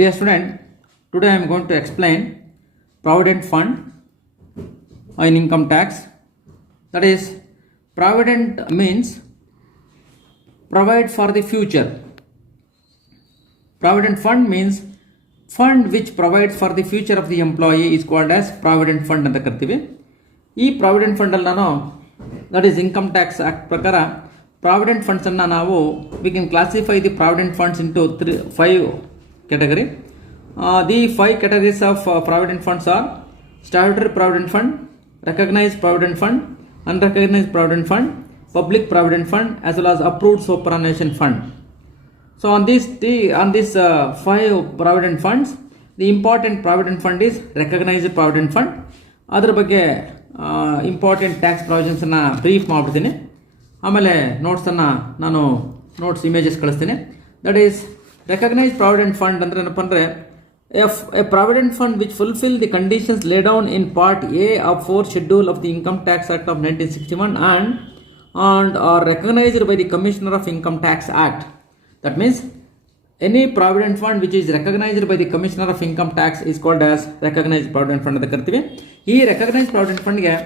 Dear student, today I am going to explain provident fund in income tax. That is, provident means provide for the future. Provident fund means fund which provides for the future of the employee is called as provident fund ಅಂತ ಕರಿತೀವಿ. ಈ provident fund ಅಲ್ಲಿ ನಾನು that is income tax act ಪ್ರಕಾರ provident funds ಅನ್ನು ನಾವು we can classify the provident funds into 5 category. The 5 categories of provident funds are statutory provident fund, recognized provident fund, unrecognized provident fund, public provident fund, as well as approved superannuation fund. So on these 5 provident funds, the important provident fund is recognized provident fund. ಅದರ ಬಗ್ಗೆ important tax ಪ್ರಾವಿಷನ್ಸನ್ನು ಬ್ರೀಫ್ ಮಾಡಿಬಿಡ್ತೀನಿ. ಆಮೇಲೆ ನೋಟ್ಸನ್ನು ನಾನು notes images ಕಳಿಸ್ತೀನಿ. That is recognized provident fund ಅಂದ್ರೆ ಏನಪ್ಪ ಅಂದರೆ a provident fund which fulfill the conditions laid down in part A of 4th schedule of the Income Tax Act of 1961 and are recognized by the Commissioner of Income Tax Act. That means any provident fund which is recognized by the Commissioner of Income Tax is called as recognized provident fund ಅಂತ ಕರಿತೀವಿ. ಈ recognized provident fund ಗೆ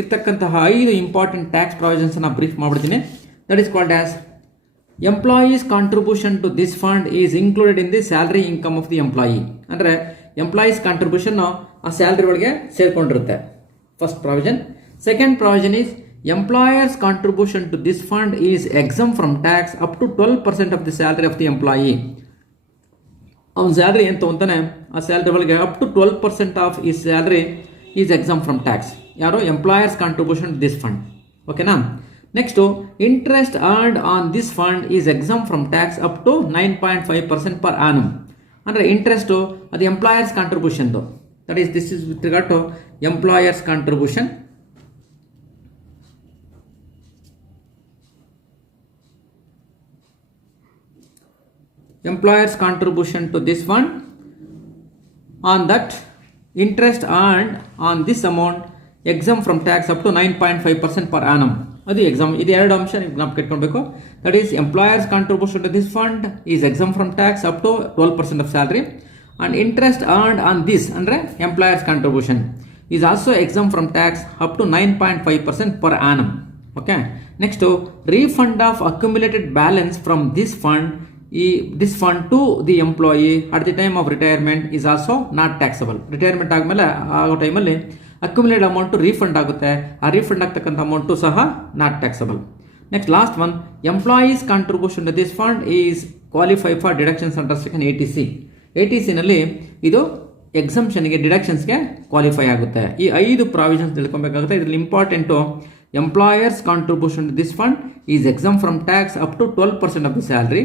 ಇರತಕ್ಕಂತಹ 5 important tax provisions ಅನ್ನು brief ಮಾಡ್ಬಿಡ್ತೀನಿ. That is called as employees contribution to this fund is included in the salary income of the employee. ಅಂದರೆ employees contribution ಆ salary ಒಳಗೆ ಸೇರ್ಕೊಂಡಿರುತ್ತೆ. First provision. Second provision is employers contribution to this fund is exempt from tax up to 12% of the salary of the employee. ಅವನ salary ಏನು ತಗೊಂತಾನೆ ಆ salary ಒಳಗೆ up to 12% of ಈ salary is exempt from tax. ಯಾರು? Employers contribution to this fund. ಓಕೆನಾ? Next interest earned on this fund is exempt from tax up to 9.5% per annum. ಅಂದರೆ interest ಅದು ಎಂಪ್ಲಾಯರ್ಸ್ ಕಾಂಟ್ರಿಬ್ಯೂಷನ್ದು. That is this is with regard to employers contribution. Employer's contribution to this fund, on that interest earned on this amount exempt from tax up to 9.5% per annum. ಅದು exempt. ಇದು ಎರಡು ಅಂಶ ನೀವು ಜ್ಞಾಪಕ ಇಟ್ಕೊಳ್ಬೇಕು. That is employers contribution to this fund is exempt from tax up to 12% of salary and interest earned on this ಅಂದರೆ employers contribution is also exempt from tax up to 9.5% per annum. Okay. Next refund of accumulated balance from this fund to the employee at the time of retirement is also not taxable. Retirement ಆದಮೇಲೆ ಆಗೋ ಟೈಮಲ್ಲಿ accumulate amount refund ಆಗುತ್ತೆ. ಆ ರೀಫಂಡ್ ಆಗ್ತಕ್ಕಂಥ amount ಸಹ not taxable. Next last one, employees contribution to this fund is qualify for deductions under section 80C. 80Cನಲ್ಲಿ ಇದು ಎಕ್ಸಂಪ್ಷನ್ಗೆ ಡಿಡಕ್ಷನ್ಸ್ಗೆ ಕ್ವಾಲಿಫೈ ಆಗುತ್ತೆ. ಈ 5 ಪ್ರಾವಿಷನ್ಸ್ ತಿಳ್ಕೊಬೇಕಾಗುತ್ತೆ. ಇದರಲ್ಲಿ important employers contribution to this fund is exempt from tax up to 12% of the salary.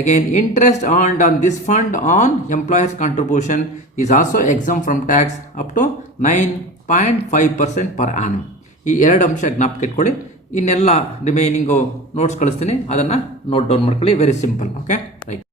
Again, interest earned on this fund on employer's contribution is also exempt from tax up to 9.5% per annum. ಈ 2 ಅಂಶ ಜ್ಞಾಪಕ ಇಟ್ಕೊಳ್ಳಿ. ಇನ್ನೆಲ್ಲ remaining notes ಕಳಿಸ್ತೀನಿ, ಅದನ್ನು note down ಮಾಡ್ಕೊಳ್ಳಿ. Very simple. Okay, right.